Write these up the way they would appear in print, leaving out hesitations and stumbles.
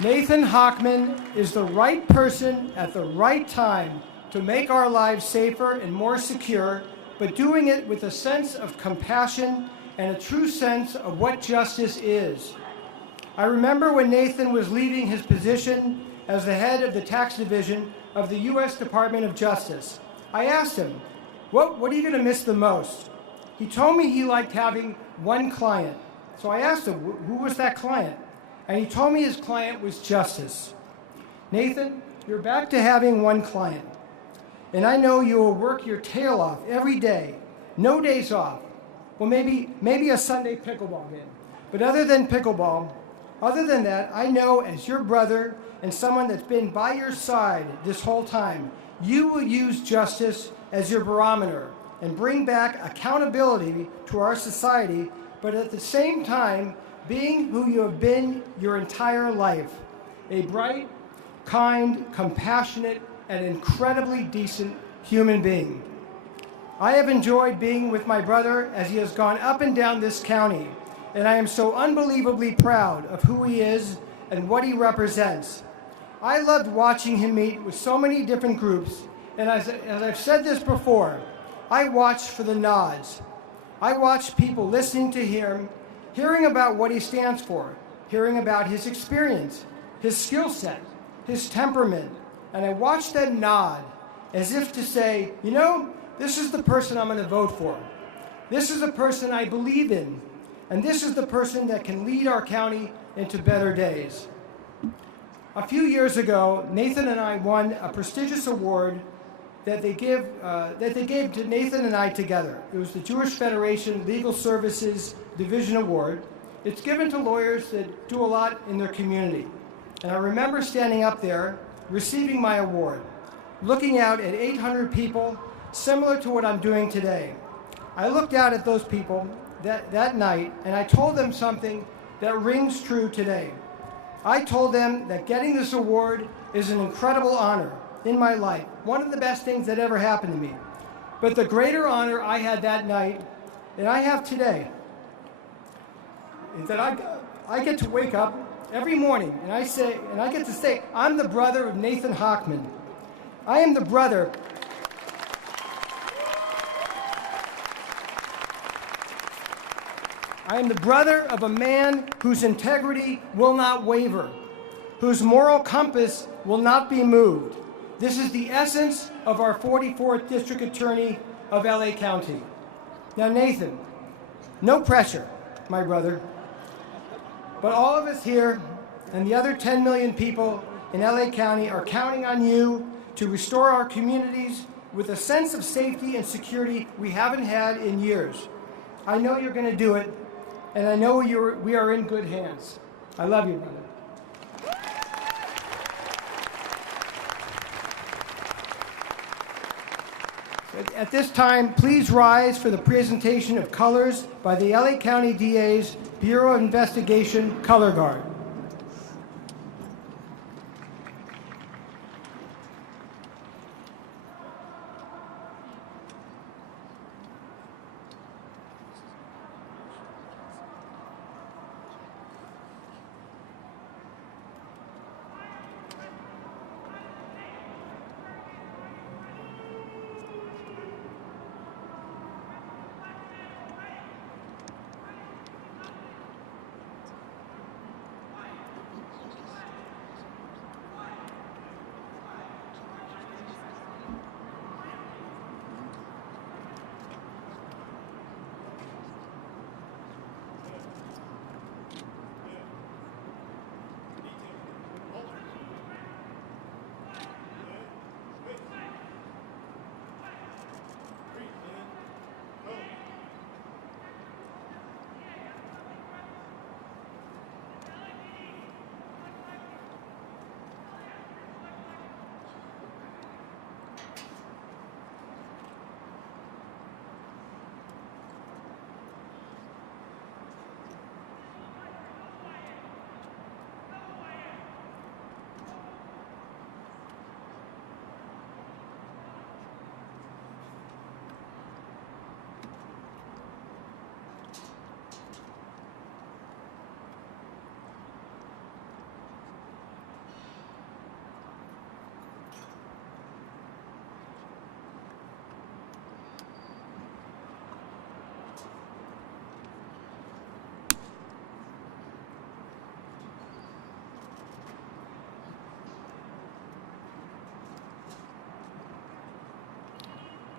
Nathan Hochman is the right person at the right time to make our lives safer and more secure, but doing it with a sense of compassion and a true sense of what justice is. I remember when Nathan was leaving his position as the head of the tax division of the U.S. Department of Justice. I asked him, what are you going to miss the most? He told me he liked having one client. So I asked him, who was that client? And he told me his client was justice. Nathan, you're back to having one client. And I know you will work your tail off every day, no days off. Well, maybe a Sunday pickleball game. But other than pickleball, other than that, I know as your brother and someone that's been by your side this whole time, you will use justice as your barometer and bring back accountability to our society, but at the same time, being who you have been your entire life, a bright, kind, compassionate, and incredibly decent human being. I have enjoyed being with my brother as he has gone up and down this county, and I am so unbelievably proud of who he is and what he represents. I loved watching him meet with so many different groups, and as I've said this before, I watched for the nods. I watched people listening to him, hearing about what he stands for, hearing about his experience, his skill set, his temperament, and I watched them nod as if to say, you know, this is the person I'm going to vote for. This is the person I believe in, and this is the person that can lead our county into better days. A few years ago, Nathan and I won a prestigious award that they gave to Nathan and I together. It was the Jewish Federation Legal Services Division Award. It's given to lawyers that do a lot in their community. And I remember standing up there, receiving my award, looking out at 800 people, similar to what I'm doing today. I looked out at those people that night, and I told them something that rings true today. I told them that getting this award is an incredible honor in my life, one of the best things that ever happened to me. But the greater honor I had that night, and I have today, is that I get to wake up every morning and I get to say, I'm the brother of Nathan Hochman. I am the brother of a man whose integrity will not waver, whose moral compass will not be moved. This is the essence of our 44th District Attorney of LA County. Now, Nathan, no pressure, my brother, but all of us here and the other 10 million people in LA County are counting on you to restore our communities with a sense of safety and security we haven't had in years. I know you're going to do it, and I know we are in good hands. I love you, brother. At this time, please rise for the presentation of colors by the LA County DA's Bureau of Investigation Color Guard.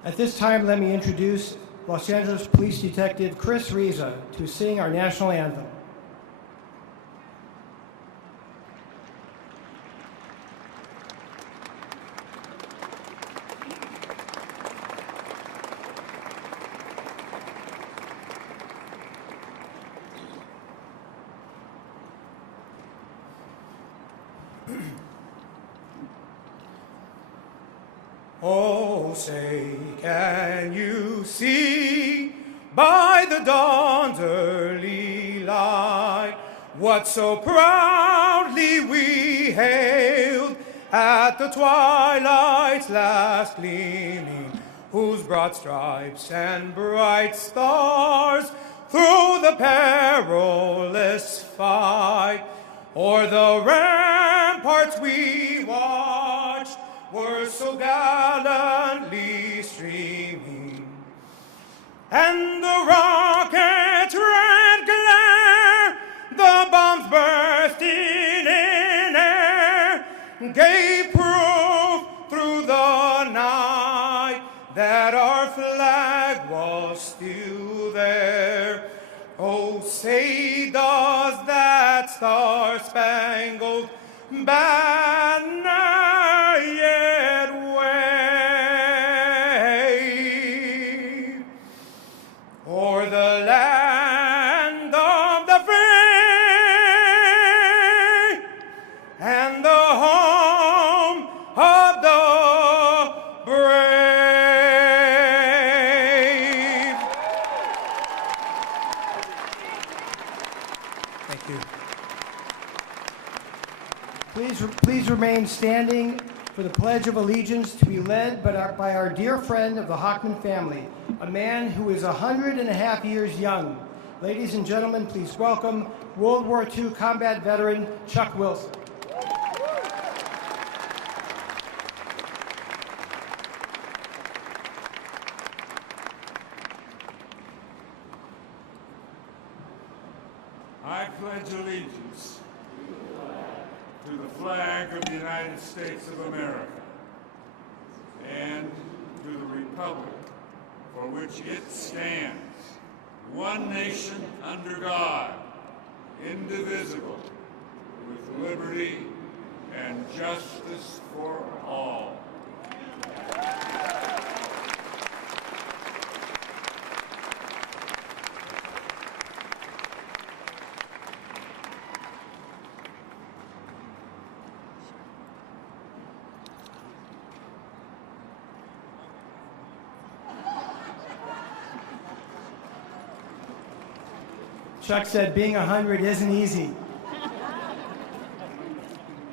At this time, let me introduce Los Angeles Police Detective Chris Reza to sing our national anthem. Oh, say, can you see by the dawn's early light what so proudly we hailed at the twilight's last gleaming, whose broad stripes and bright stars through the perilous fight o'er the ramparts we watched were so gallantly streaming, and the rocket's red glare, the bombs bursting in air, gave proof through the night that our flag was still there. Oh, say does that star-spangled banner yet wave o'er the land of the free and the home of the brave? Thank you. Please remain standing for the Pledge of Allegiance to be led by our dear friend of the Hochman family, a man who is 100.5 years young. Ladies and gentlemen, please welcome World War II combat veteran Chuck Wilson. I pledge allegiance to the flag of the United States of America and to the republic for which it stands, one nation under God, indivisible, with liberty and justice for all. Chuck said being 100 isn't easy.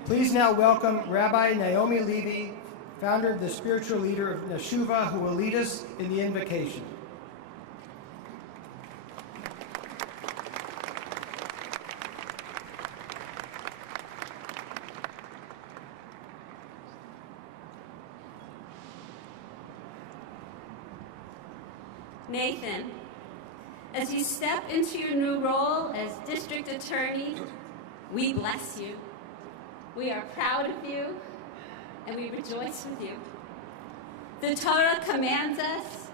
Please now welcome Rabbi Naomi Levy, founder of the spiritual leader of Neshuva, who will lead us in the invocation. Nathan, as you step into your new role as district attorney, we bless you. We are proud of you, and we rejoice with you. The Torah commands us,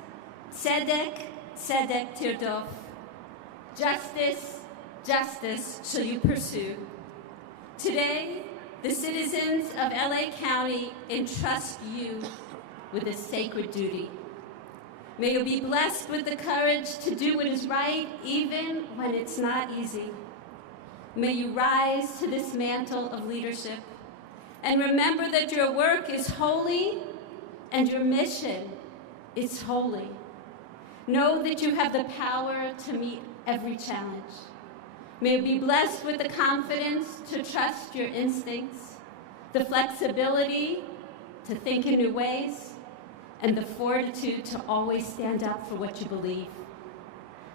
tzedek, tzedek tirdof. Justice, justice shall you pursue. Today, the citizens of LA County entrust you with this sacred duty. May you be blessed with the courage to do what is right, even when it's not easy. May you rise to this mantle of leadership and remember that your work is holy and your mission is holy. Know that you have the power to meet every challenge. May you be blessed with the confidence to trust your instincts, the flexibility to think in new ways, and the fortitude to always stand up for what you believe.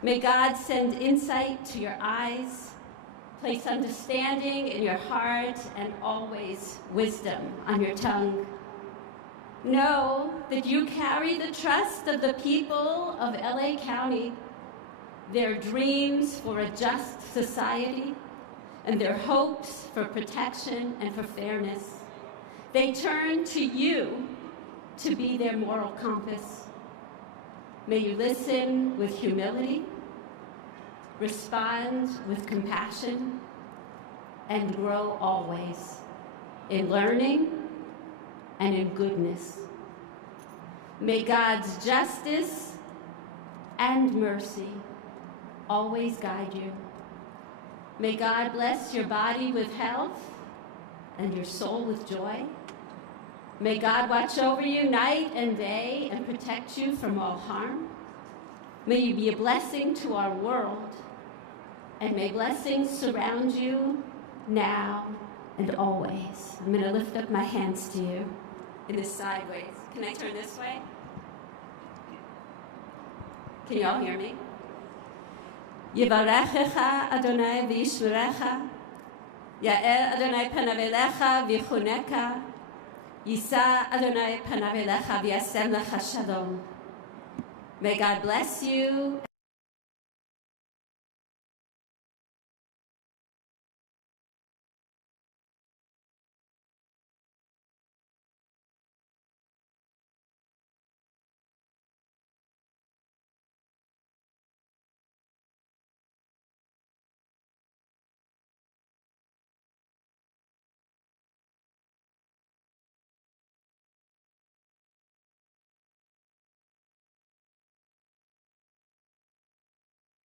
May God send insight to your eyes, place understanding in your heart, and always wisdom on your tongue. Know that you carry the trust of the people of LA County, their dreams for a just society, and their hopes for protection and for fairness. They turn to you to be their moral compass. May you listen with humility, respond with compassion, and grow always in learning and in goodness. May God's justice and mercy always guide you. May God bless your body with health and your soul with joy. May God watch over you night and day and protect you from all harm. May you be a blessing to our world, and may blessings surround you now and always. I'm going to lift up my hands to you in this sideways. Can I turn this way? Can you all hear me? Yevarechecha Adonai v'yishmerecha, Ya'er Adonai panav elecha v'yichuneka, Yisa Adonai panav elecha v'yasem lecha shalom. May God bless you.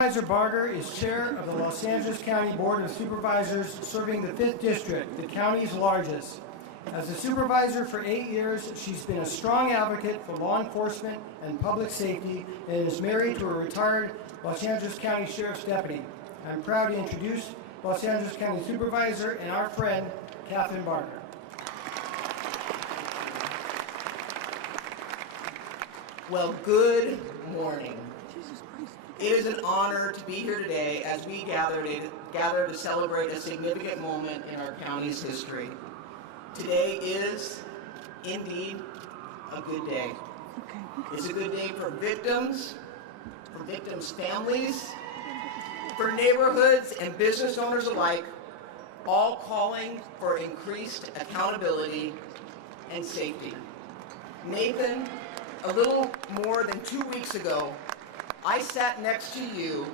Supervisor Barger is chair of the Los Angeles County Board of Supervisors, serving the 5th District, the county's largest. As a supervisor for 8 years, she's been a strong advocate for law enforcement and public safety and is married to a retired Los Angeles County Sheriff's deputy. I'm proud to introduce Los Angeles County Supervisor and our friend, Catherine Barger. Well, good morning. It is an honor to be here today as we gather to celebrate a significant moment in our county's history. Today is indeed a good day. It's a good day for victims' families, for neighborhoods and business owners alike, all calling for increased accountability and safety. Nathan, a little more than 2 weeks ago, I sat next to you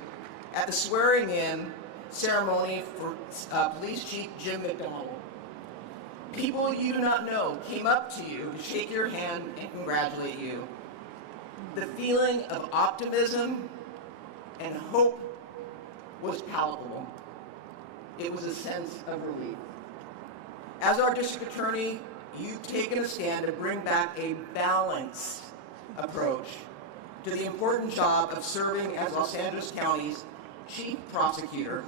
at the swearing-in ceremony for Police Chief Jim McDonald. People you do not know came up to you to shake your hand and congratulate you. The feeling of optimism and hope was palpable. It was a sense of relief. As our district attorney, you've taken a stand to bring back a balanced approach to the important job of serving as Los Angeles County's chief prosecutor.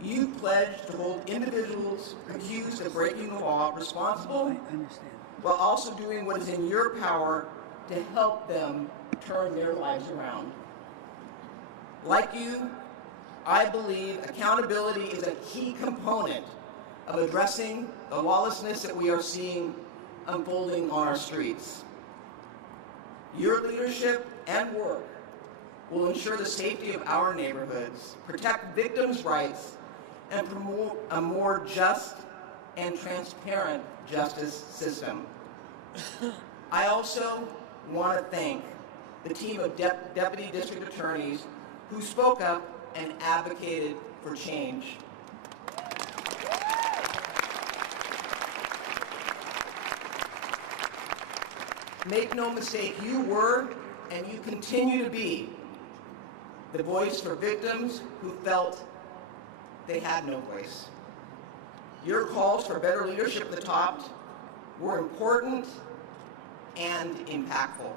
You pledged to hold individuals accused of breaking the law responsible, while also doing what is in your power to help them turn their lives around. Like you, I believe accountability is a key component of addressing the lawlessness that we are seeing unfolding on our streets. Your leadership and work will ensure the safety of our neighborhoods, protect victims' rights, and promote a more just and transparent justice system. I also want to thank the team of deputy district attorneys who spoke up and advocated for change. Make no mistake, you were and you continue to be the voice for victims who felt they had no voice. Your calls for better leadership at the top were important and impactful.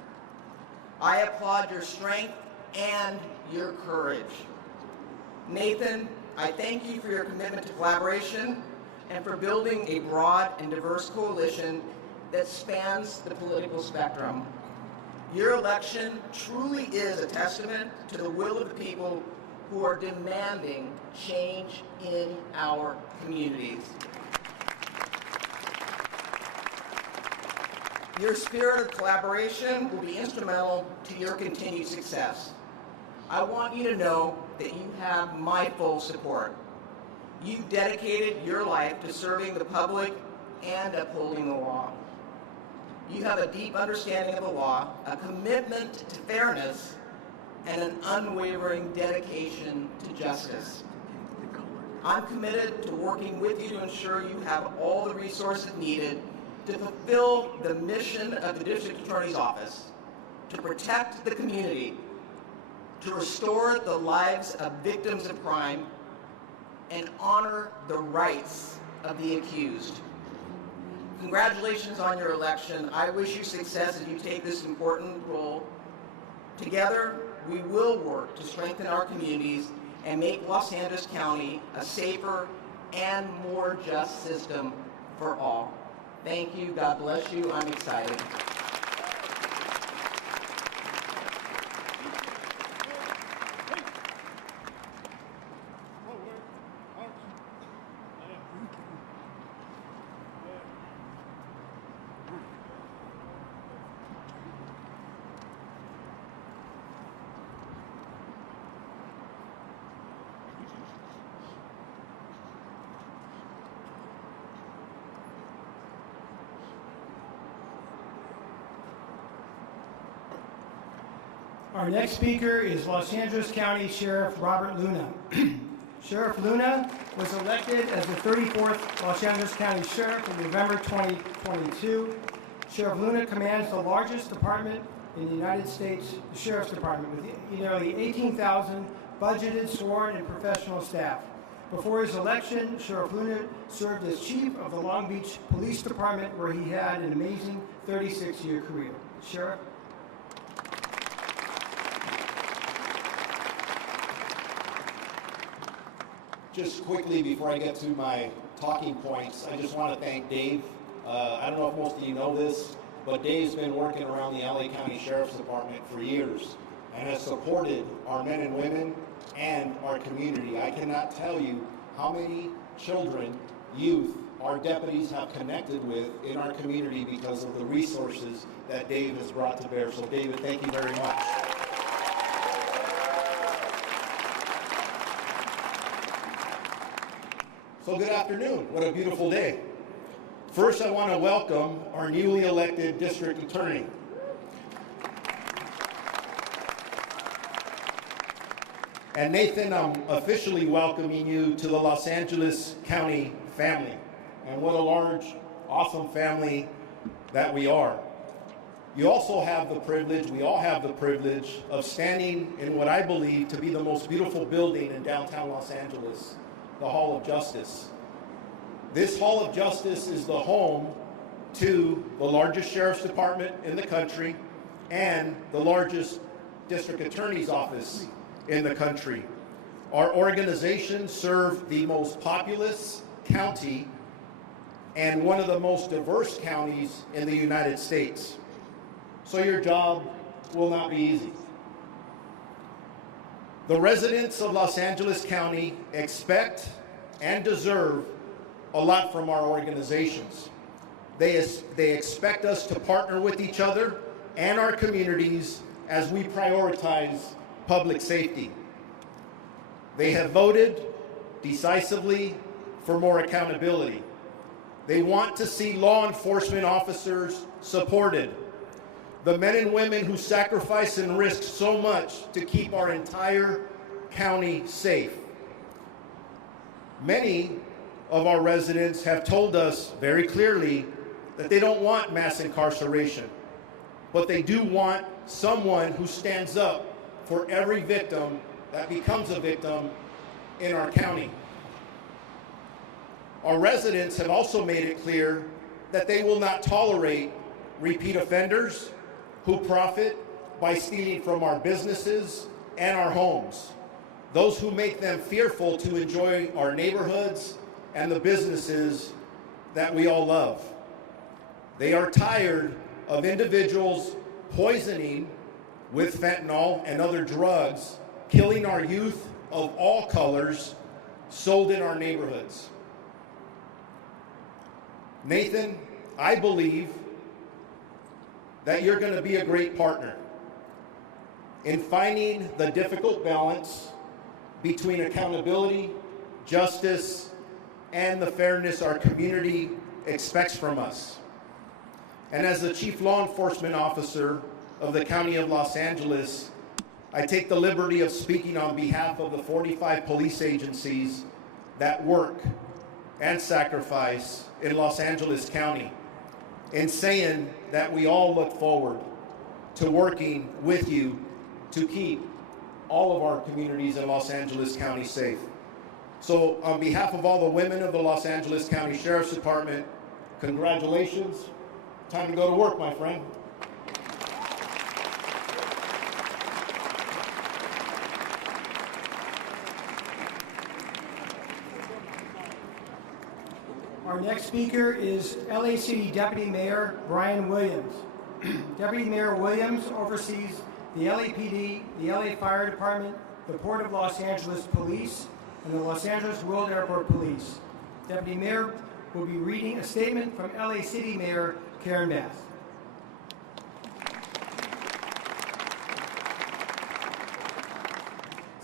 I applaud your strength and your courage. Nathan, I thank you for your commitment to collaboration and for building a broad and diverse coalition that spans the political spectrum. Your election truly is a testament to the will of the people who are demanding change in our communities. Your spirit of collaboration will be instrumental to your continued success. I want you to know that you have my full support. You've dedicated your life to serving the public and upholding the law. You have a deep understanding of the law, a commitment to fairness, and an unwavering dedication to justice. I'm committed to working with you to ensure you have all the resources needed to fulfill the mission of the District Attorney's Office, to protect the community, to restore the lives of victims of crime, and honor the rights of the accused. Congratulations on your election. I wish you success as you take this important role. Together, we will work to strengthen our communities and make Los Angeles County a safer and more just system for all. Thank you. God bless you. I'm excited. Our next speaker is Los Angeles County Sheriff Robert Luna. Sheriff Luna was elected as the 34th Los Angeles County Sheriff in November 2022. Sheriff Luna commands the largest department in the United States, the Sheriff's Department, with nearly 18,000 budgeted, sworn, and professional staff. Before his election, Sheriff Luna served as chief of the Long Beach Police Department, where he had an amazing 36-year career. Sheriff? Just quickly before I get to my talking points, I just want to thank Dave. I don't know if most of you know this, but Dave's been working around the LA County Sheriff's Department for years and has supported our men and women and our community. I cannot tell you how many children, youth, our deputies have connected with in our community because of the resources that Dave has brought to bear. So David, thank you very much. So good afternoon. What a beautiful day. First, I want to welcome our newly elected district attorney. And Nathan, I'm officially welcoming you to the Los Angeles County family. And what a large, awesome family that we are. You also have the privilege, we all have the privilege of standing in what I believe to be the most beautiful building in downtown Los Angeles, the Hall of Justice. This Hall of Justice is the home to the largest sheriff's department in the country and the largest district attorney's office in the country. Our organization serves the most populous county and one of the most diverse counties in the United States. So your job will not be easy. The residents of Los Angeles County expect and deserve a lot from our organizations. They expect us to partner with each other and our communities as we prioritize public safety. They have voted decisively for more accountability. They want to see law enforcement officers supported. The men and women who sacrifice and risk so much to keep our entire county safe. Many of our residents have told us very clearly that they don't want mass incarceration, but they do want someone who stands up for every victim that becomes a victim in our county. Our residents have also made it clear that they will not tolerate repeat offenders who profit by stealing from our businesses and our homes, those who make them fearful to enjoy our neighborhoods and the businesses that we all love. They are tired of individuals poisoning with fentanyl and other drugs, killing our youth of all colors, sold in our neighborhoods. Nathan, I believe that you're going to be a great partner in finding the difficult balance between accountability, justice, and the fairness our community expects from us. And as the Chief Law Enforcement Officer of the County of Los Angeles, I take the liberty of speaking on behalf of the 45 police agencies that work and sacrifice in Los Angeles County, in saying that we all look forward to working with you to keep all of our communities in Los Angeles County safe. So on behalf of all the women of the Los Angeles County Sheriff's Department, congratulations. Time to go to work, my friend. Our next speaker is LA City Deputy Mayor Brian Williams. Deputy Mayor Williams oversees the LAPD, the LA Fire Department, the Port of Los Angeles Police, and the Los Angeles World Airport Police. Deputy Mayor will be reading a statement from LA City Mayor Karen Bass.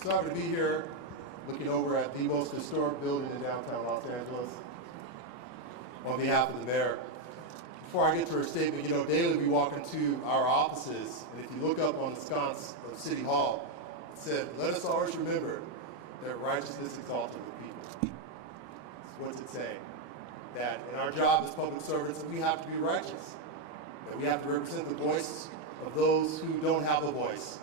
So happy to be here looking over at the most historic building in downtown Los Angeles on behalf of the mayor. Before I get to her statement, you know, daily we walk into our offices, and if you look up on the sconce of City Hall, it said, "Let us always remember that righteousness exalteth the people." So what's it saying? That in our job as public servants, we have to be righteous, that we have to represent the voice of those who don't have a voice.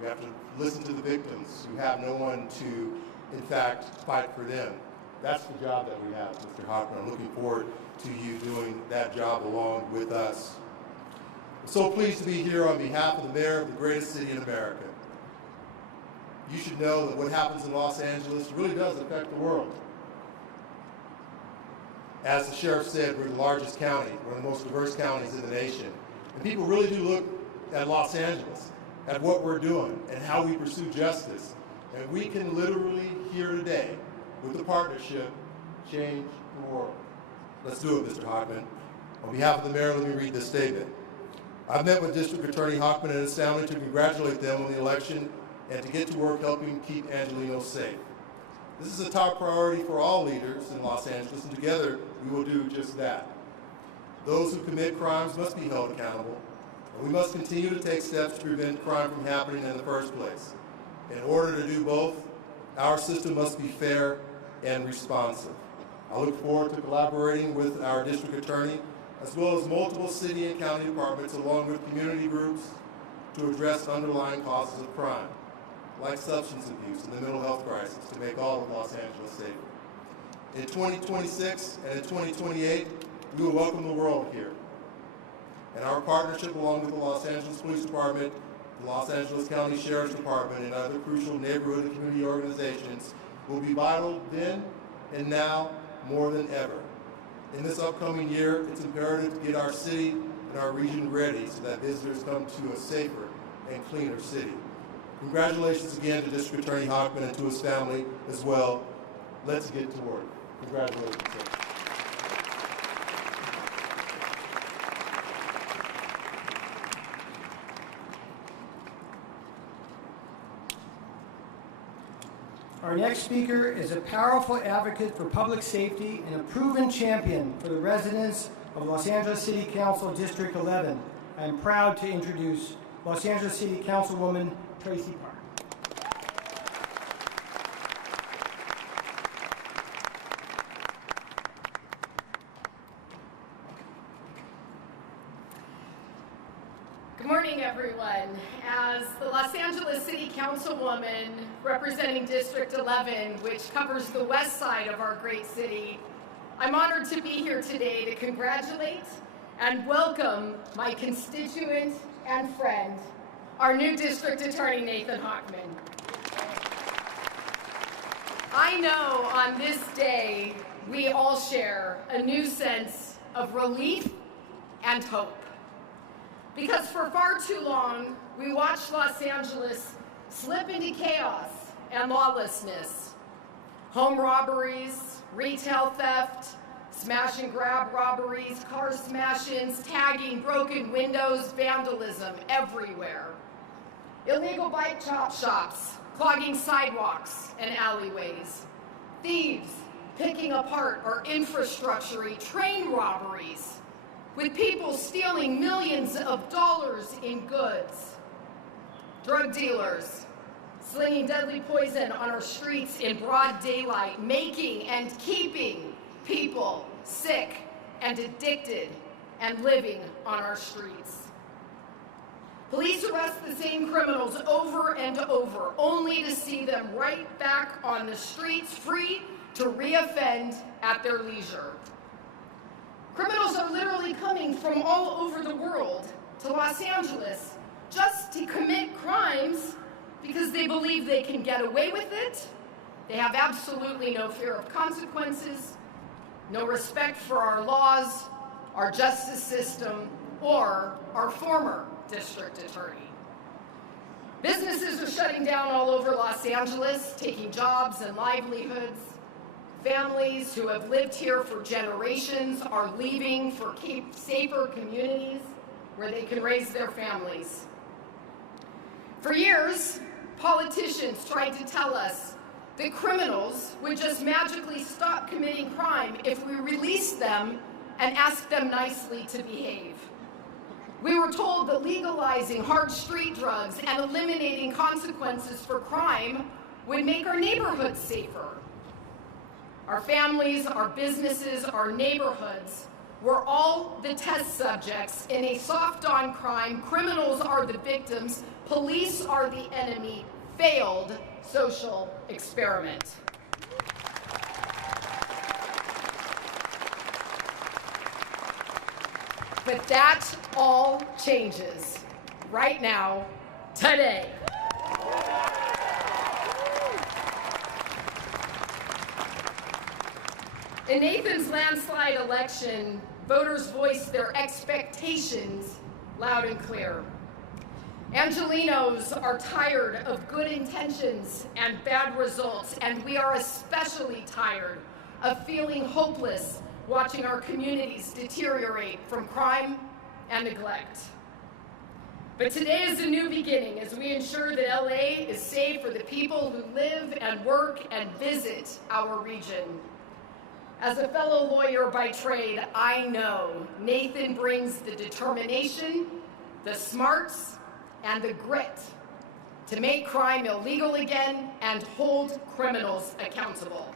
We have to listen to the victims who have no one to, in fact, fight for them. That's the job that we have, Mr. Hochman. I'm looking forward to you doing that job along with us. I'm so pleased to be here on behalf of the mayor of the greatest city in America. You should know that what happens in Los Angeles really does affect the world. As the sheriff said, we're the largest county, one of the most diverse counties in the nation. And people really do look at Los Angeles, at what we're doing and how we pursue justice. And we can literally here today, with the partnership, change the world. Let's do it, Mr. Hochman. On behalf of the mayor, let me read this statement. I've met with District Attorney Hochman and his family to congratulate them on the election and to get to work helping keep Angelenos safe. This is a top priority for all leaders in Los Angeles, and together we will do just that. Those who commit crimes must be held accountable, and we must continue to take steps to prevent crime from happening in the first place. In order to do both, our system must be fair and responsive. I look forward to collaborating with our district attorney, as well as multiple city and county departments, along with community groups, to address underlying causes of crime, like substance abuse and the mental health crisis, to make all of Los Angeles safer. In 2026 and in 2028, we will welcome the world here. And our partnership, along with the Los Angeles Police Department, the Los Angeles County Sheriff's Department, and other crucial neighborhood and community organizations will be vital then and now more than ever. In this upcoming year, it's imperative to get our city and our region ready so that visitors come to a safer and cleaner city. Congratulations again to District Attorney Hochman and to his family as well. Let's get to work. Congratulations, sir. Our next speaker is a powerful advocate for public safety and a proven champion for the residents of Los Angeles City Council District 11. I am proud to introduce Los Angeles City Councilwoman Tracy Park. Good morning, everyone. As the Los Angeles City Councilwoman representing District 11, which covers the west side of our great city, I'm honored to be here today to congratulate and welcome my constituent and friend, our new District Attorney, Nathan Hochman. I know on this day, we all share a new sense of relief and hope. Because for far too long, we watched Los Angeles slip into chaos and lawlessness. Home robberies, retail theft, smash and grab robberies, car smash-ins, tagging, broken windows, vandalism everywhere. Illegal bike chop shops, clogging sidewalks and alleyways. Thieves picking apart our infrastructure, train robberies, with people stealing millions of dollars in goods, drug dealers slinging deadly poison on our streets in broad daylight, making and keeping people sick and addicted and living on our streets. Police arrest the same criminals over and over, only to see them right back on the streets, free to reoffend at their leisure. Criminals are literally coming from all over the world to Los Angeles just to commit crimes because they believe they can get away with it. They have absolutely no fear of consequences, no respect for our laws, our justice system, or our former district attorney. Businesses are shutting down all over Los Angeles, taking jobs and livelihoods. Families who have lived here for generations are leaving for safer communities where they can raise their families. For years, politicians tried to tell us that criminals would just magically stop committing crime if we released them and asked them nicely to behave. We were told that legalizing hard street drugs and eliminating consequences for crime would make our neighborhoods safer. Our families, our businesses, our neighborhoods were all the test subjects in a soft-on crime. Criminals are the victims, police are the enemy, failed social experiment. But that all changes right now, today. In Nathan's landslide election, voters voiced their expectations loud and clear. Angelenos are tired of good intentions and bad results, and we are especially tired of feeling hopeless watching our communities deteriorate from crime and neglect. But today is a new beginning as we ensure that LA is safe for the people who live and work and visit our region. As a fellow lawyer by trade, I know Nathan brings the determination, the smarts, and the grit to make crime illegal again and hold criminals accountable.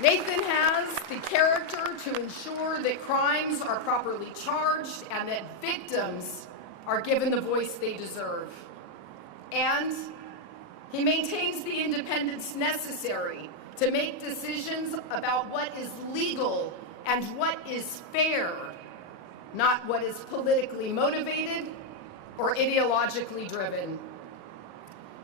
Nathan has the character to ensure that crimes are properly charged and that victims are given the voice they deserve. And he maintains the independence necessary to make decisions about what is legal and what is fair, not what is politically motivated or ideologically driven.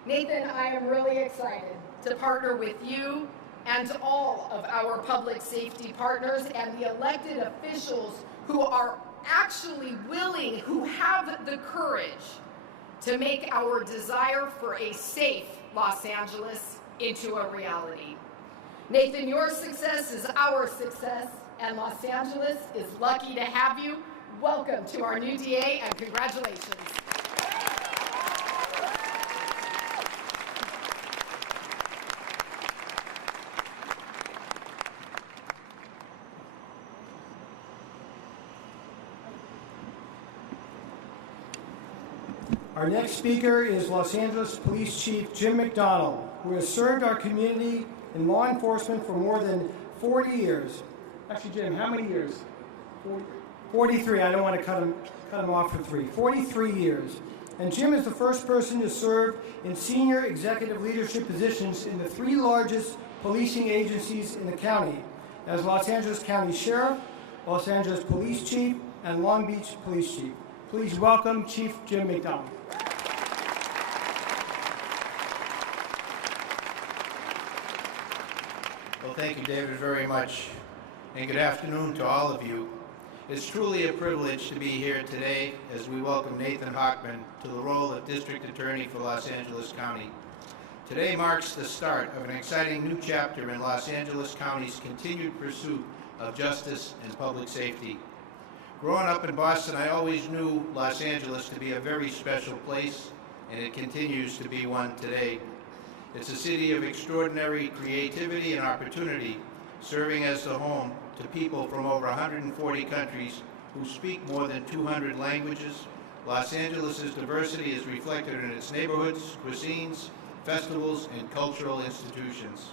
Nathan, I am really excited to partner with you and all of our public safety partners and the elected officials who are actually willing, who have the courage to make our desire for a safe Los Angeles into a reality. Nathan, your success is our success, and Los Angeles is lucky to have you. Welcome to our new DA, and congratulations. Our next speaker is Los Angeles Police Chief Jim McDonald, who has served our community in law enforcement for more than 40 years. Actually, Jim, how many years? 43. I don't want to cut him off for 3. 43 years. And Jim is the first person to serve in senior executive leadership positions in the 3 largest policing agencies in the county, as Los Angeles County Sheriff, Los Angeles Police Chief, and Long Beach Police Chief. Please welcome Chief Jim McDonald. Well, thank you, David, very much, and good afternoon to all of you. It's truly a privilege to be here today as we welcome Nathan Hochman to the role of District Attorney for Los Angeles County. Today marks the start of an exciting new chapter in Los Angeles County's continued pursuit of justice and public safety. Growing up in Boston, I always knew Los Angeles to be a very special place, and it continues to be one today. It's a city of extraordinary creativity and opportunity, serving as the home to people from over 140 countries who speak more than 200 languages. Los Angeles' diversity is reflected in its neighborhoods, cuisines, festivals, and cultural institutions.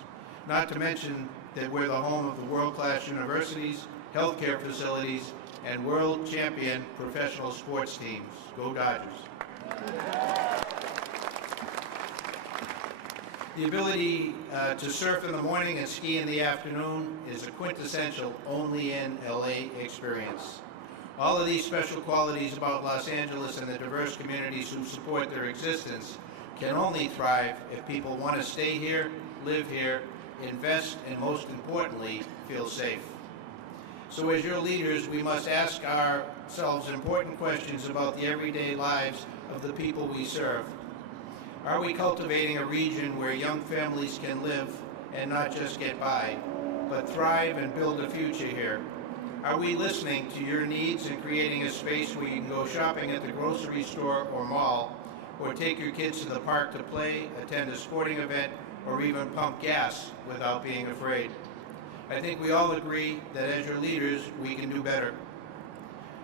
Not to mention that we're the home of the world-class universities, healthcare facilities, and world champion professional sports teams. Go Dodgers. The ability to surf in the morning and ski in the afternoon is a quintessential only in LA experience. All of these special qualities about Los Angeles and the diverse communities who support their existence can only thrive if people want to stay here, live here, invest, and most importantly, feel safe. So as your leaders, we must ask ourselves important questions about the everyday lives of the people we serve. Are we cultivating a region where young families can live and not just get by, but thrive and build a future here? Are we listening to your needs and creating a space where you can go shopping at the grocery store or mall, or take your kids to the park to play, attend a sporting event, or even pump gas without being afraid? I think we all agree that as your leaders, we can do better.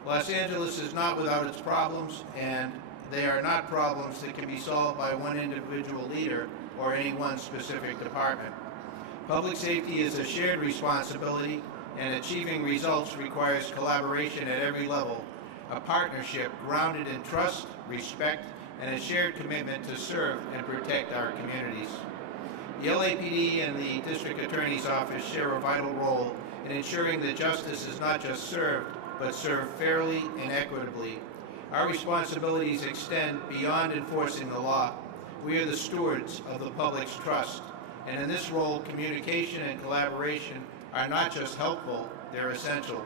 Los Angeles is not without its problems, and they are not problems that can be solved by one individual leader or any one specific department. Public safety is a shared responsibility, and achieving results requires collaboration at every level, a partnership grounded in trust, respect, and a shared commitment to serve and protect our communities. The LAPD and the District Attorney's Office share a vital role in ensuring that justice is not just served, but served fairly and equitably. Our responsibilities extend beyond enforcing the law. We are the stewards of the public's trust, and in this role, communication and collaboration are not just helpful, they're essential.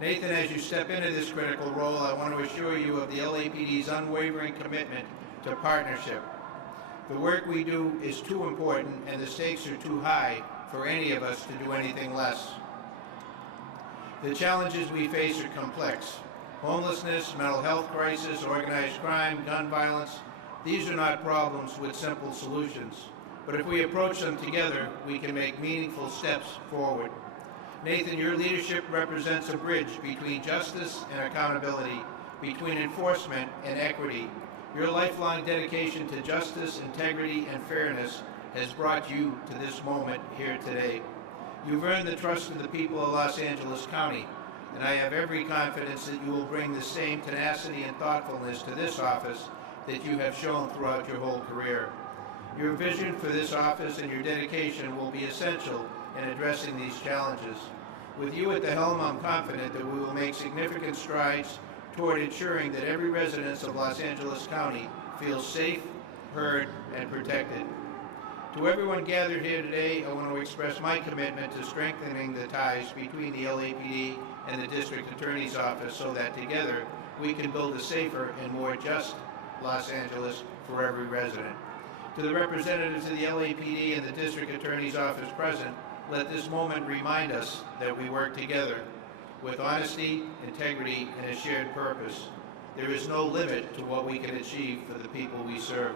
Nathan, as you step into this critical role, I want to assure you of the LAPD's unwavering commitment to partnership. The work we do is too important, and the stakes are too high for any of us to do anything less. The challenges we face are complex. Homelessness, mental health crisis, organized crime, gun violence, these are not problems with simple solutions. But if we approach them together, we can make meaningful steps forward. Nathan, your leadership represents a bridge between justice and accountability, between enforcement and equity. Your lifelong dedication to justice, integrity, and fairness has brought you to this moment here today. You've earned the trust of the people of Los Angeles County, and I have every confidence that you will bring the same tenacity and thoughtfulness to this office that you have shown throughout your whole career. Your vision for this office and your dedication will be essential in addressing these challenges. With you at the helm, I'm confident that we will make significant strides toward ensuring that every resident of Los Angeles County feels safe, heard, and protected. To everyone gathered here today, I want to express my commitment to strengthening the ties between the LAPD and the District Attorney's Office so that together we can build a safer and more just Los Angeles for every resident. To the representatives of the LAPD and the District Attorney's Office present, let this moment remind us that we work together with honesty, integrity, and a shared purpose. There is no limit to what we can achieve for the people we serve.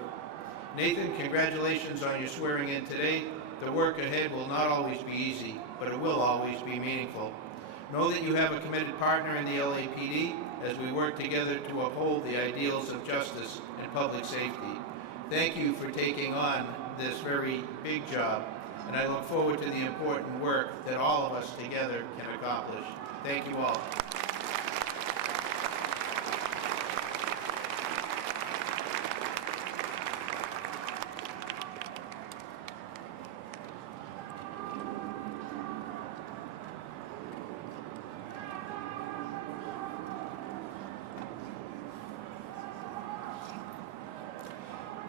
Nathan, congratulations on your swearing in today. The work ahead will not always be easy, but it will always be meaningful. Know that you have a committed partner in the LAPD as we work together to uphold the ideals of justice and public safety. Thank you for taking on this very big job, and I look forward to the important work that all of us together can accomplish. Thank you all.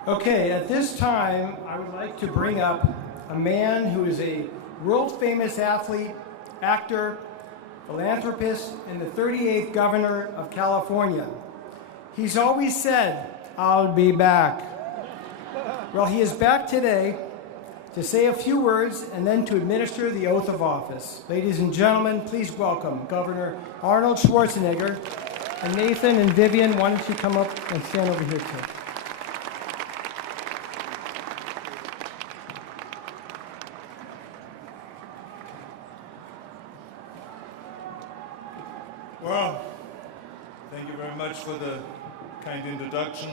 Okay, at this time, I would like to bring up a man who is a world-famous athlete, actor, philanthropist, and the 38th governor of California. He's always said, "I'll be back." Well, he is back today to say a few words and then to administer the oath of office. Ladies and gentlemen, please welcome Governor Arnold Schwarzenegger. And Nathan and Vivian, why don't you come up and stand over here too. Well, thank you very much for the kind introduction.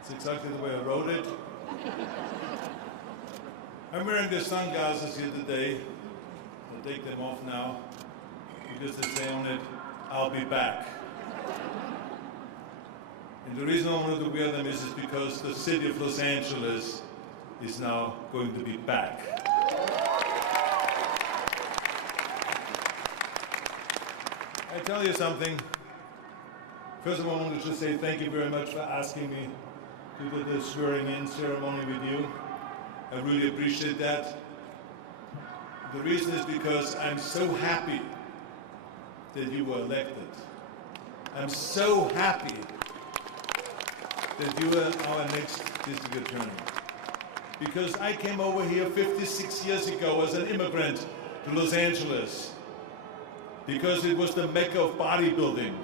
It's exactly the way I wrote it. I'm wearing the sunglasses here today. I'll take them off now because they say on it, "I'll be back." And the reason I wanted to wear them is because the city of Los Angeles is now going to be back. I tell you something. First of all, I wanted to say thank you very much for asking me to do the swearing-in ceremony with you. I really appreciate that. The reason is because I'm so happy that you were elected. I'm so happy that you are our next district attorney. Because I came over here 56 years ago as an immigrant to Los Angeles. Because it was the mecca of bodybuilding,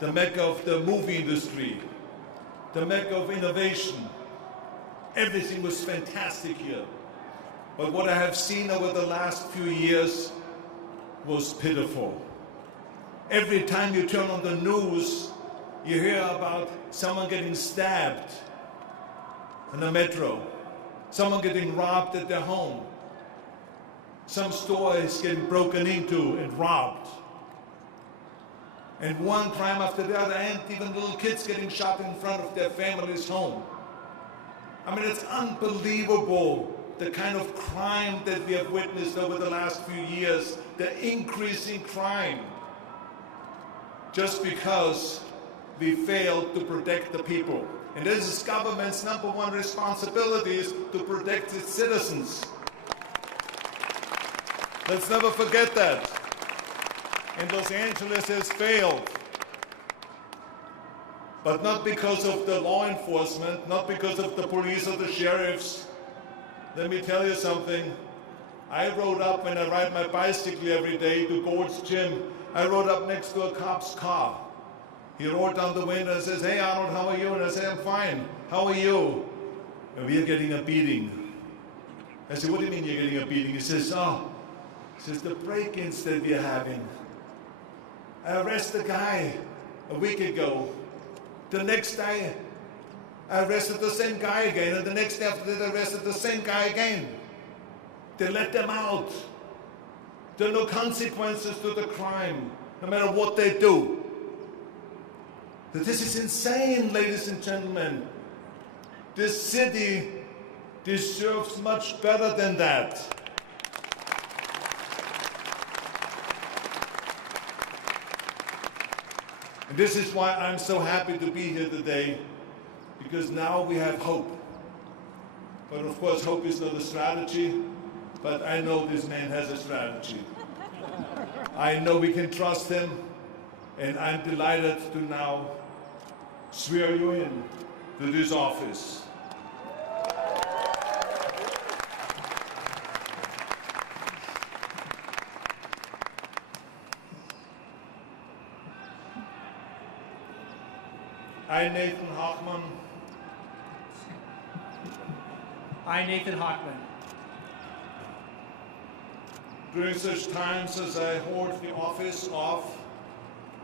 the mecca of the movie industry, the mecca of innovation. Everything was fantastic here. But what I have seen over the last few years was pitiful. Every time you turn on the news, you hear about someone getting stabbed in the metro, someone getting robbed at their home, some store is getting broken into and robbed. And one crime after the other, and even little kids getting shot in front of their family's home. I mean, it's unbelievable the kind of crime that we have witnessed over the last few years, the increasing crime, just because we failed to protect the people. And this is government's #1 responsibility, is to protect its citizens. Let's never forget that. And Los Angeles has failed. But not because of the law enforcement, not because of the police or the sheriffs. Let me tell you something. I rode up when I ride my bicycle every day to Gold's Gym. I rode up next to a cop's car. He rolled down the window and says, "Hey Arnold, how are you?" And I said, "I'm fine. How are you?" "And we are getting a beating." I said, "What do you mean you're getting a beating?" He says, the break-ins that we're having. I arrested a guy a week ago. The next day, I arrested the same guy again, and the next day after that, I arrested the same guy again. They let them out. There are no consequences to the crime, no matter what they do. This is insane, ladies and gentlemen. This city deserves much better than that. And this is why I'm so happy to be here today, because now we have hope. But of course, hope is not a strategy, but I know this man has a strategy. I know we can trust him, and I'm delighted to now swear you in to this office. I, Nathan Hochman. I, Nathan Hochman. During such times as I hold the office of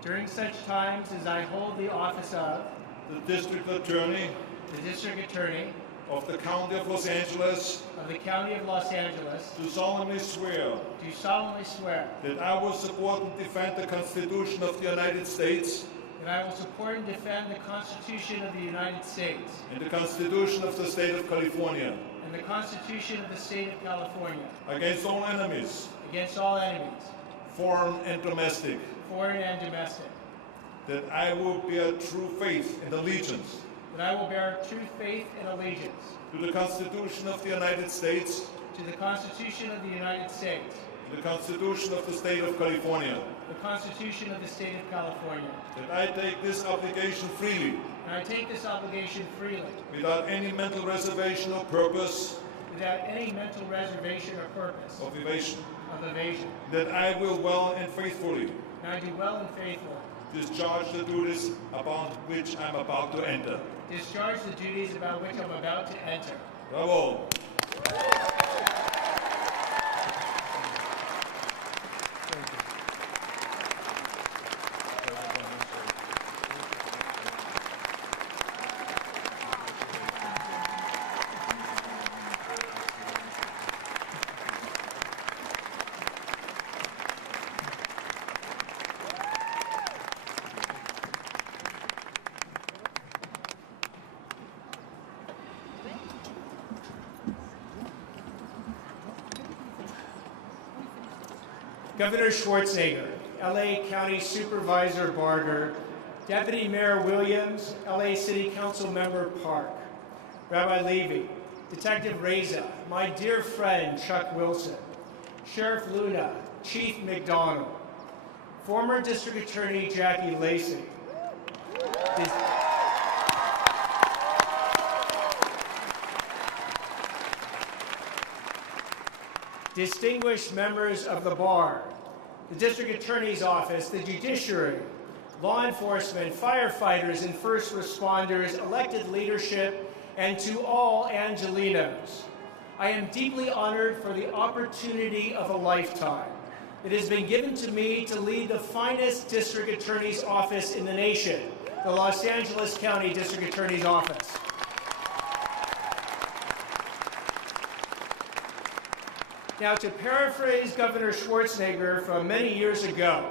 During such times as I hold the office of the District Attorney the District Attorney of the County of Los Angeles, of the County of Los Angeles, do solemnly swear that I will support and defend the Constitution of the United States I will support and defend the Constitution of the United States and the Constitution of the State of California and the Constitution of the State of California against all enemies, foreign foreign and domestic, that I will bear true faith and allegiance that I will bear true faith and allegiance to the Constitution of the United States to the Constitution of the United States, and the Constitution of the State of California, the Constitution of the State of California, that I take this obligation freely and I take this obligation freely without any mental reservation or purpose without any mental reservation or purpose of evasion, of evasion, that I will well and faithfully and I do well and faithfully discharge the duties upon which I'm about to enter. discharge the duties about which I'm about to enter. Bravo! Governor Schwarzenegger, LA County Supervisor Barger, Deputy Mayor Williams, LA City Council Member Park, Rabbi Levy, Detective Reza, my dear friend Chuck Wilson, Sheriff Luna, Chief McDonald, former District Attorney Jackie Lacey, distinguished members of the bar, the District Attorney's Office, the Judiciary, law enforcement, firefighters, and first responders, elected leadership, and to all Angelenos. I am deeply honored for the opportunity of a lifetime. It has been given to me to lead the finest District Attorney's Office in the nation, the Los Angeles County District Attorney's Office. Now, to paraphrase Governor Schwarzenegger from many years ago,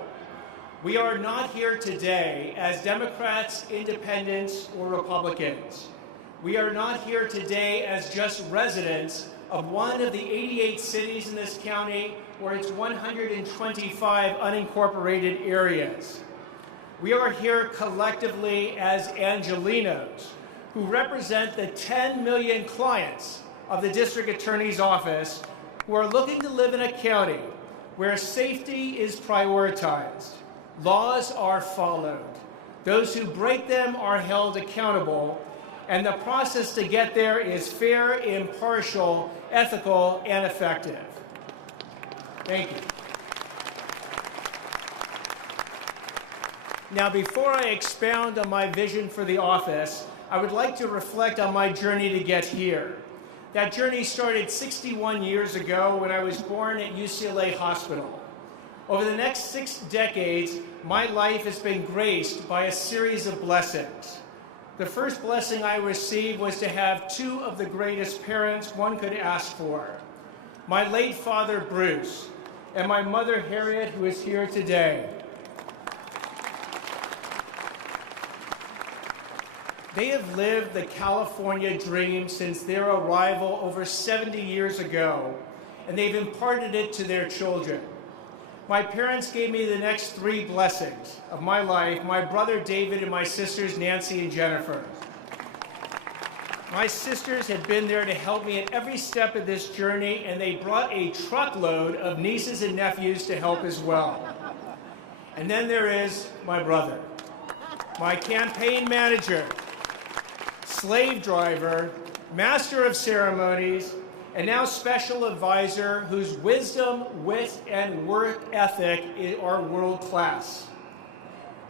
we are not here today as Democrats, Independents, or Republicans. We are not here today as just residents of one of the 88 cities in this county or its 125 unincorporated areas. We are here collectively as Angelenos, who represent the 10 million clients of the District Attorney's Office who are looking to live in a county where safety is prioritized, laws are followed, those who break them are held accountable, and the process to get there is fair, impartial, ethical, and effective. Thank you. Now, before I expound on my vision for the office, I would like to reflect on my journey to get here. That journey started 61 years ago when I was born at UCLA Hospital. Over the next 6 decades, my life has been graced by a series of blessings. The first blessing I received was to have 2 of the greatest parents one could ask for. My late father, Bruce, and my mother, Harriet, who is here today. They have lived the California dream since their arrival over 70 years ago, and they've imparted it to their children. My parents gave me the next 3 blessings of my life, my brother David and my sisters Nancy and Jennifer. My sisters had been there to help me at every step of this journey, and they brought a truckload of nieces and nephews to help as well. And then there is my brother, my campaign manager, slave driver, master of ceremonies, and now special advisor whose wisdom, wit, and work ethic are world class.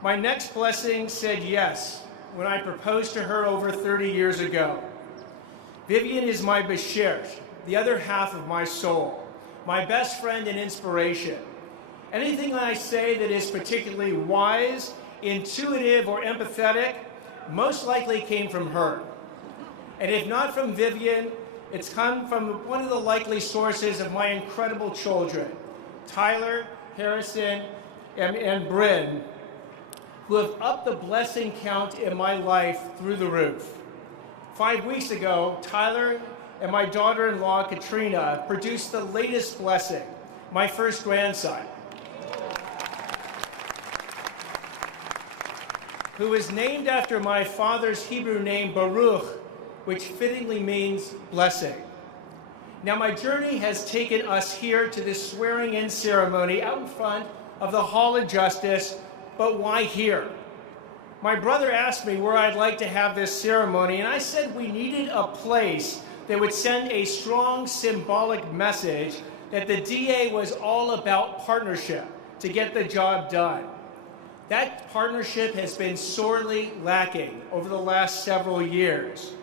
My next blessing said yes when I proposed to her over 30 years ago. Vivian is my bashert, the other half of my soul, my best friend and inspiration. Anything I say that is particularly wise, intuitive, or empathetic most likely came from her. And if not from Vivian, it's come from one of the likely sources of my incredible children, Tyler, Harrison, and Bryn, who have upped the blessing count in my life through the roof. 5 weeks ago, Tyler and my daughter-in-law, Katrina, produced the latest blessing, my first grandson, who is named after my father's Hebrew name, Baruch, which fittingly means blessing. Now, my journey has taken us here to this swearing-in ceremony out in front of the Hall of Justice, but why here? My brother asked me where I'd like to have this ceremony, and I said we needed a place that would send a strong symbolic message that the DA was all about partnership to get the job done. That partnership has been sorely lacking over the last several years.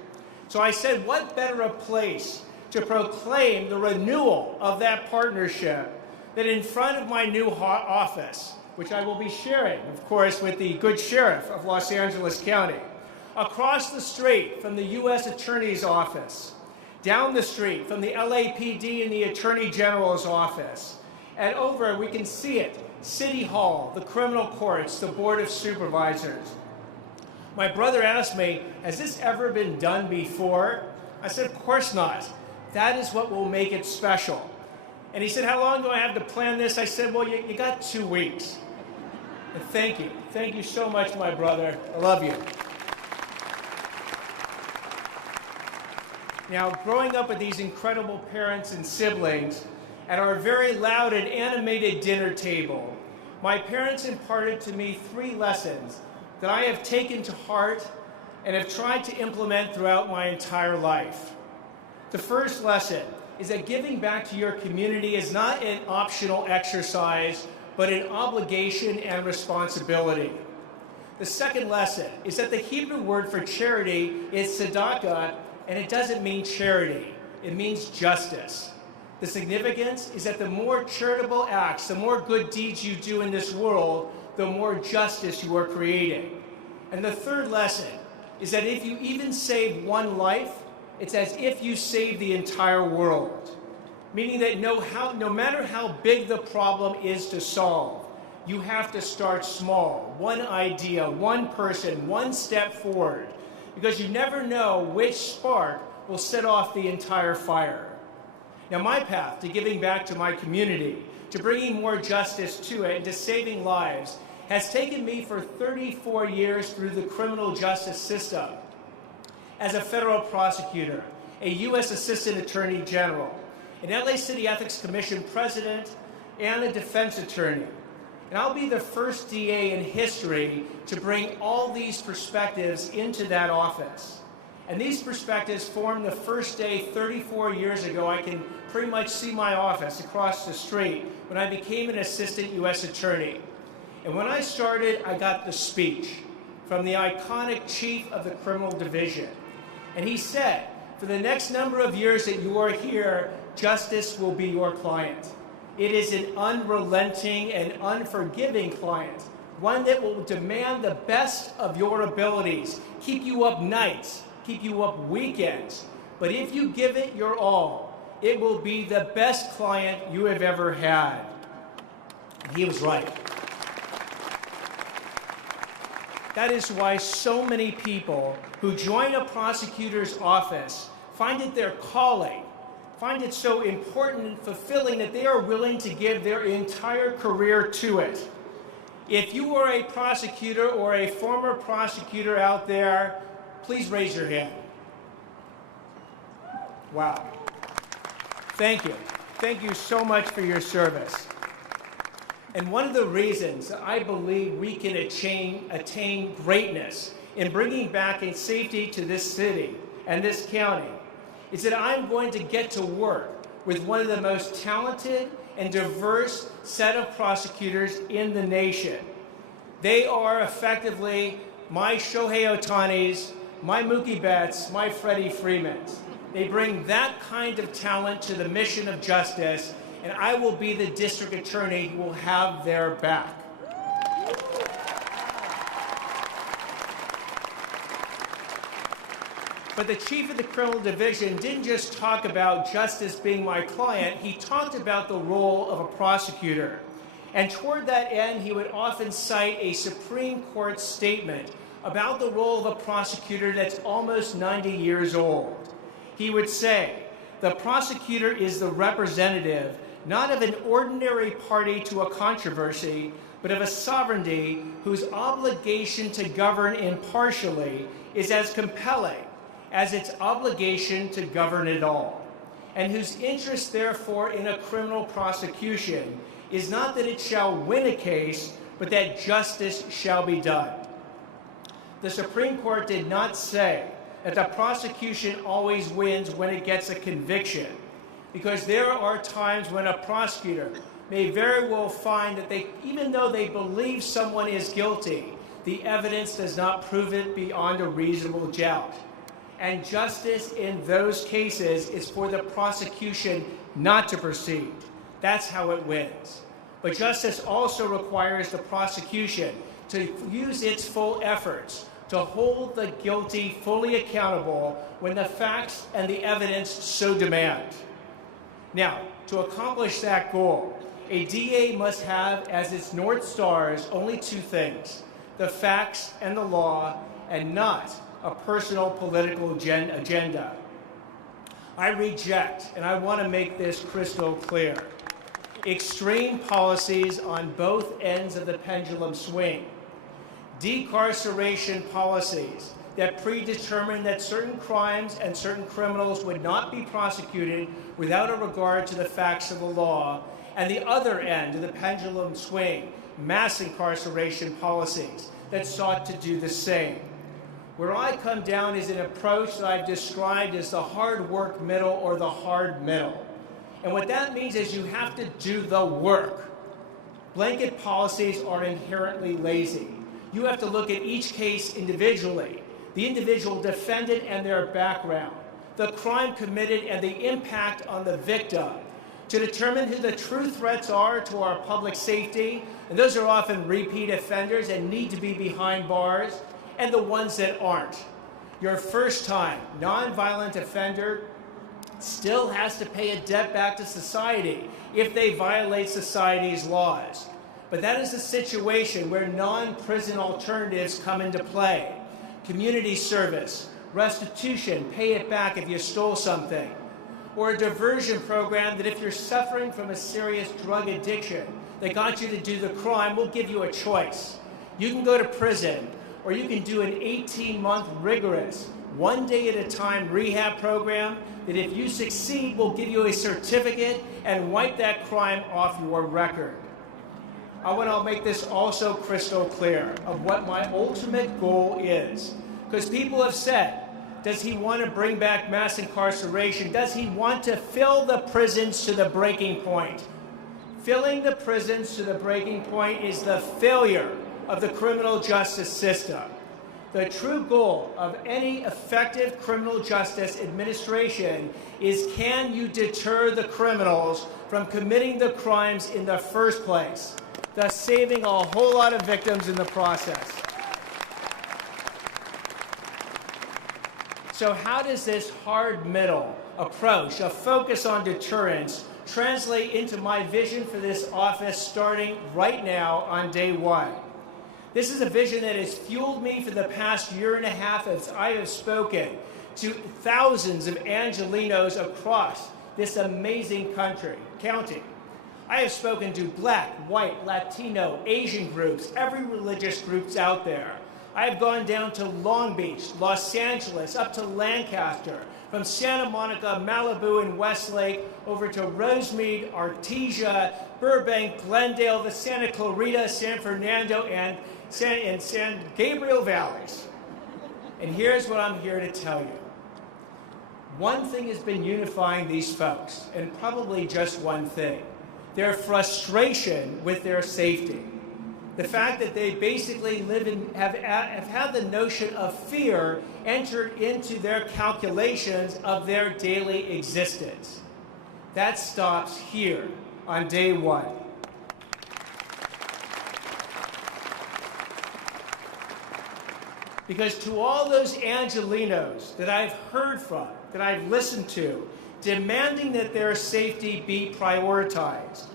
So I said, what better a place to proclaim the renewal of that partnership than in front of my new office, which I will be sharing, of course, with the good sheriff of Los Angeles County, across the street from the U.S. Attorney's Office, down the street from the LAPD and the Attorney General's office, and over, we can see it, City Hall, the criminal courts, the Board of Supervisors. My brother asked me, has this ever been done before? I said, of course not. That is what will make it special. And he said, how long do I have to plan this? I said, well, you got 2 weeks. And thank you. Thank you so much, my brother. I love you. Now, growing up with these incredible parents and siblings, at our very loud and animated dinner table, my parents imparted to me 3 lessons that I have taken to heart and have tried to implement throughout my entire life. The first lesson is that giving back to your community is not an optional exercise, but an obligation and responsibility. The second lesson is that the Hebrew word for charity is tzedakah, and it doesn't mean charity. It means justice. The significance is that the more charitable acts, the more good deeds you do in this world, the more justice you are creating. And the third lesson is that if you even save 1 life, it's as if you save the entire world. Meaning that no matter how big the problem is to solve, you have to start small. 1 idea, 1 person, 1 step forward. Because you never know which spark will set off the entire fire. Now, my path to giving back to my community, to bringing more justice to it, and to saving lives, has taken me for 34 years through the criminal justice system. As a federal prosecutor, a U.S. Assistant Attorney General, an LA City Ethics Commission President, and a defense attorney. And I'll be the first DA in history to bring all these perspectives into that office. And these perspectives formed the first day 34 years ago. I can pretty much see my office across the street when I became an assistant U.S. attorney. And when I started, I got the speech from the iconic chief of the criminal division. And he said, for the next number of years that you are here, justice will be your client. It is an unrelenting and unforgiving client, one that will demand the best of your abilities, keep you up nights, keep you up weekends. But if you give it your all, it will be the best client you have ever had. And he was right. That is why so many people who join a prosecutor's office find it their calling, find it so important and fulfilling that they are willing to give their entire career to it. If you are a prosecutor or a former prosecutor out there, please raise your hand. Wow. Thank you. Thank you so much for your service. And one of the reasons that I believe we can attain greatness in bringing back in safety to this city and this county is that I'm going to get to work with one of the most talented and diverse set of prosecutors in the nation. They are effectively my Shohei Ohtanis, my Mookie Betts, my Freddie Freemans. They bring that kind of talent to the mission of justice, and I will be the district attorney who will have their back. But the chief of the criminal division didn't just talk about justice being my client, he talked about the role of a prosecutor. And toward that end, he would often cite a Supreme Court statement about the role of a prosecutor that's almost 90 years old. He would say, the prosecutor is the representative not of an ordinary party to a controversy, but of a sovereignty whose obligation to govern impartially is as compelling as its obligation to govern it all, and whose interest, therefore, in a criminal prosecution is not that it shall win a case, but that justice shall be done. The Supreme Court did not say that the prosecution always wins when it gets a conviction, because there are times when a prosecutor may very well find that even though they believe someone is guilty, the evidence does not prove it beyond a reasonable doubt. And justice in those cases is for the prosecution not to proceed. That's how it wins. But justice also requires the prosecution to use its full efforts to hold the guilty fully accountable when the facts and the evidence so demand. Now, to accomplish that goal, a DA must have as its North Stars only 2 things, the facts and the law, and not a personal political agenda. I reject, and I want to make this crystal clear, extreme policies on both ends of the pendulum swing. Decarceration policies that predetermined that certain crimes and certain criminals would not be prosecuted without a regard to the facts of the law, and the other end of the pendulum swing, mass incarceration policies that sought to do the same. Where I come down is an approach that I've described as the hard work middle or the hard middle. And what that means is you have to do the work. Blanket policies are inherently lazy. You have to look at each case individually, the individual defendant and their background, the crime committed and the impact on the victim, to determine who the true threats are to our public safety, and those are often repeat offenders and need to be behind bars, and the ones that aren't. Your first-time nonviolent offender still has to pay a debt back to society if they violate society's laws. But that is a situation where non-prison alternatives come into play. Community service, restitution, pay it back if you stole something, or a diversion program that if you're suffering from a serious drug addiction that got you to do the crime, we'll give you a choice. You can go to prison, or you can do an 18-month rigorous, one day at a time rehab program that if you succeed will give you a certificate and wipe that crime off your record. I want to make this also crystal clear of what my ultimate goal is. Because people have said, does he want to bring back mass incarceration? Does he want to fill the prisons to the breaking point? Filling the prisons to the breaking point is the failure of the criminal justice system. The true goal of any effective criminal justice administration is, can you deter the criminals from committing the crimes in the first place, thus saving a whole lot of victims in the process. So how does this hard middle approach, a focus on deterrence, translate into my vision for this office starting right now on day one? This is a vision that has fueled me for the past year and a half as I have spoken to thousands of Angelenos across this amazing county. I have spoken to Black, White, Latino, Asian groups, every religious groups out there. I have gone down to Long Beach, Los Angeles, up to Lancaster, from Santa Monica, Malibu, and Westlake, over to Rosemead, Artesia, Burbank, Glendale, the Santa Clarita, San Fernando, and San Gabriel valleys. And here's what I'm here to tell you. One thing has been unifying these folks, and probably just one thing: their frustration with their safety. The fact that they basically have had the notion of fear entered into their calculations of their daily existence. That stops here on day one. Because to all those Angelenos that I've heard from, that I've listened to, demanding that their safety be prioritized,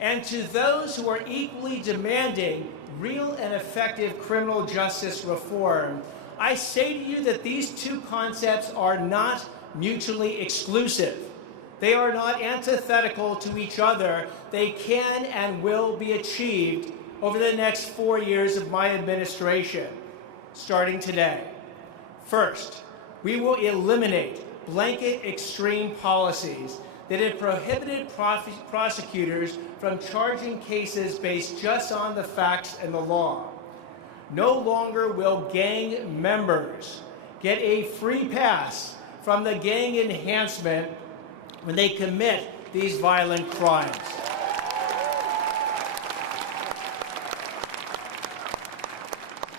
and to those who are equally demanding real and effective criminal justice reform, I say to you that these two concepts are not mutually exclusive. They are not antithetical to each other. They can and will be achieved over the next 4 years of my administration, starting today. First, we will eliminate blanket extreme policies that have prohibited prosecutors from charging cases based just on the facts and the law. No longer will gang members get a free pass from the gang enhancement when they commit these violent crimes.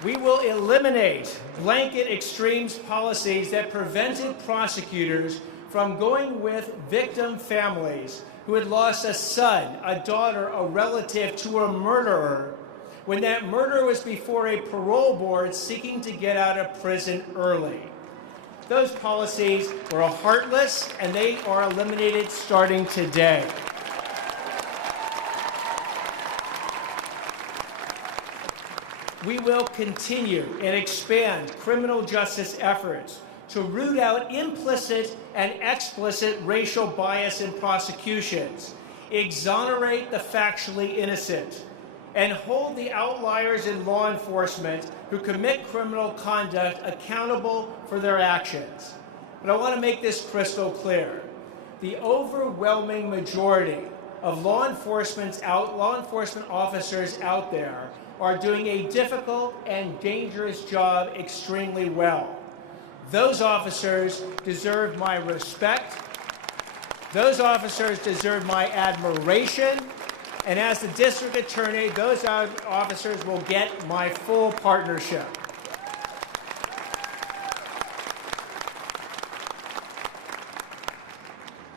We will eliminate blanket extremes policies that prevented prosecutors from going with victim families who had lost a son, a daughter, a relative to a murderer when that murderer was before a parole board seeking to get out of prison early. Those policies were heartless, and they are eliminated starting today. We will continue and expand criminal justice efforts to root out implicit and explicit racial bias in prosecutions, exonerate the factually innocent, and hold the outliers in law enforcement who commit criminal conduct accountable for their actions. But I want to make this crystal clear. The overwhelming majority of law enforcement officers out there are doing a difficult and dangerous job extremely well. Those officers deserve my respect. Those officers deserve my admiration. And as the district attorney, those officers will get my full partnership.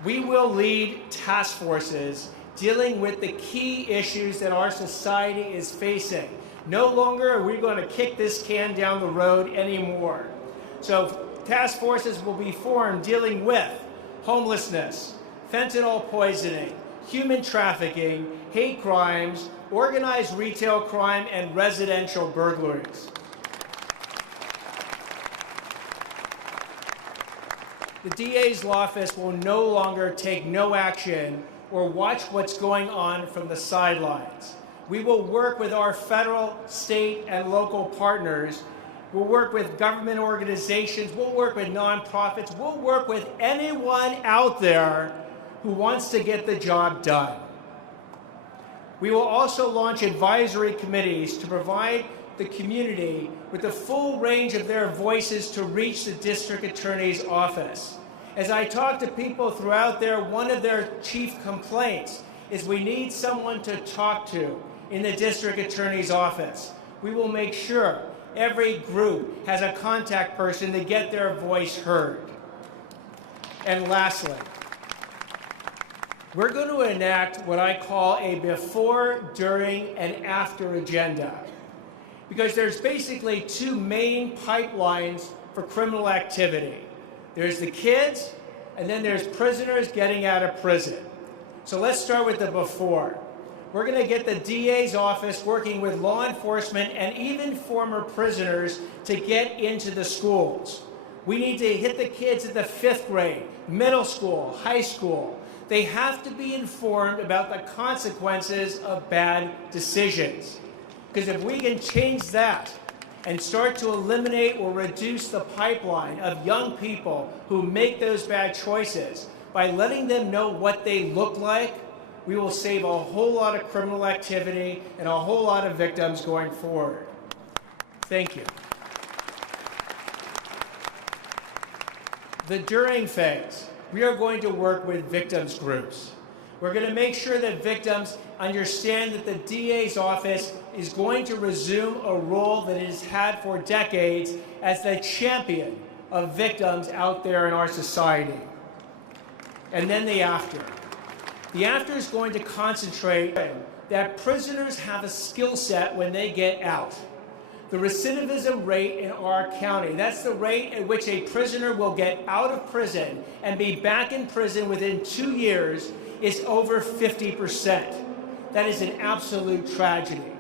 We will lead task forces dealing with the key issues that our society is facing. No longer are we going to kick this can down the road anymore. So task forces will be formed dealing with homelessness, fentanyl poisoning, human trafficking, hate crimes, organized retail crime, and residential burglaries. The DA's office will no longer take no action or watch what's going on from the sidelines. We will work with our federal, state, and local partners. We'll work with government organizations. We'll work with nonprofits. We'll work with anyone out there who wants to get the job done. We will also launch advisory committees to provide the community with the full range of their voices to reach the district attorney's office. As I talk to people throughout there, one of their chief complaints is we need someone to talk to in the district attorney's office. We will make sure every group has a contact person to get their voice heard. And lastly, we're going to enact what I call a before, during, and after agenda. Because there's basically two main pipelines for criminal activity. There's the kids, and then there's prisoners getting out of prison. So let's start with the before. We're going to get the DA's office working with law enforcement and even former prisoners to get into the schools. We need to hit the kids at the 5th grade, middle school, high school. They have to be informed about the consequences of bad decisions. Because if we can change that and start to eliminate or reduce the pipeline of young people who make those bad choices by letting them know what they look like, we will save a whole lot of criminal activity and a whole lot of victims going forward. Thank you. The during phase, we are going to work with victims groups. We're going to make sure that victims understand that the DA's office is going to resume a role that it has had for decades as the champion of victims out there in our society. And then the after. The after is going to concentrate that prisoners have a skill set when they get out. The recidivism rate in our county, that's the rate at which a prisoner will get out of prison and be back in prison within 2 years, is over 50%. That is an absolute tragedy.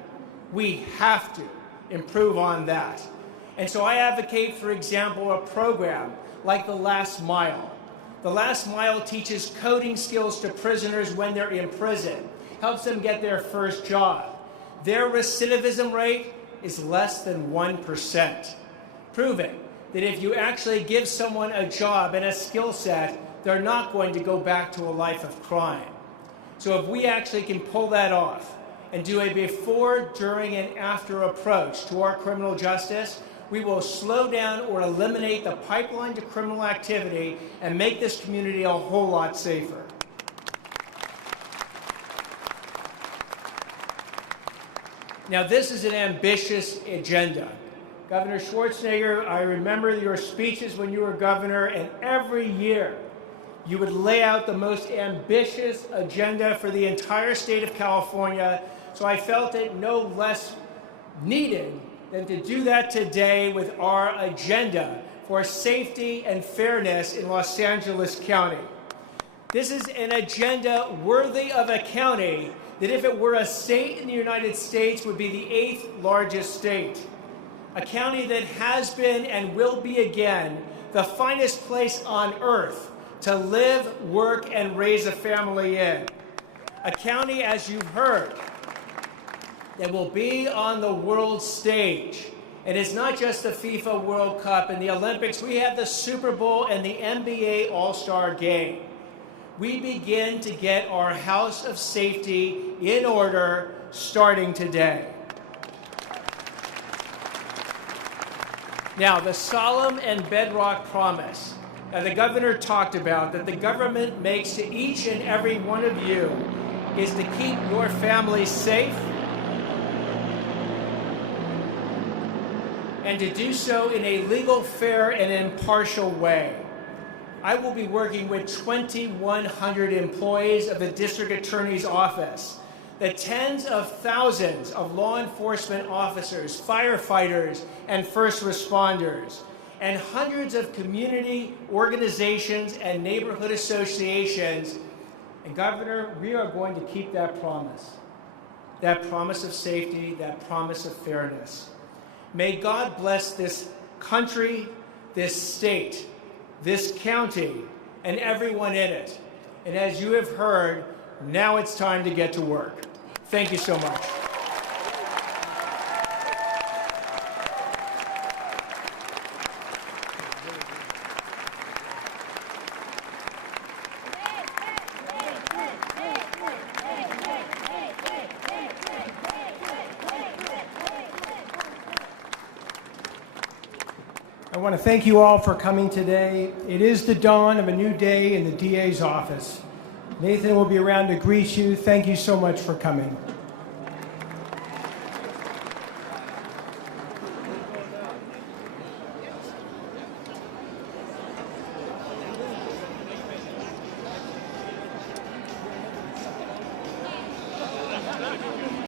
We have to improve on that. And so I advocate, for example, a program like The Last Mile. The Last Mile teaches coding skills to prisoners when they're in prison, helps them get their first job. Their recidivism rate is less than 1%, proving that if you actually give someone a job and a skill set, they're not going to go back to a life of crime. So if we actually can pull that off and do a before, during, and after approach to our criminal justice, we will slow down or eliminate the pipeline to criminal activity and make this community a whole lot safer. Now, this is an ambitious agenda. Governor Schwarzenegger, I remember your speeches when you were governor, and every year you would lay out the most ambitious agenda for the entire state of California, so I felt it no less needed than to do that today with our agenda for safety and fairness in Los Angeles County. This is an agenda worthy of a county that, if it were a state in the United States, would be the 8th largest state. A county that has been and will be again the finest place on earth to live, work, and raise a family in. A county, as you've heard, that will be on the world stage. And it's not just the FIFA World Cup and the Olympics. We have the Super Bowl and the NBA All-Star Game. We begin to get our house of safety in order starting today. Now, the solemn and bedrock promise that the governor talked about, that the government makes to each and every one of you, is to keep your families safe and to do so in a legal, fair, and impartial way. I will be working with 2,100 employees of the District Attorney's Office, the tens of thousands of law enforcement officers, firefighters, and first responders, and hundreds of community organizations and neighborhood associations. And Governor, we are going to keep that promise of safety, that promise of fairness. May God bless this country, this state, this county, and everyone in it. And as you have heard, now it's time to get to work. Thank you so much. I want to thank you all for coming today. It is the dawn of a new day in the DA's office. Nathan will be around to greet you. Thank you so much for coming.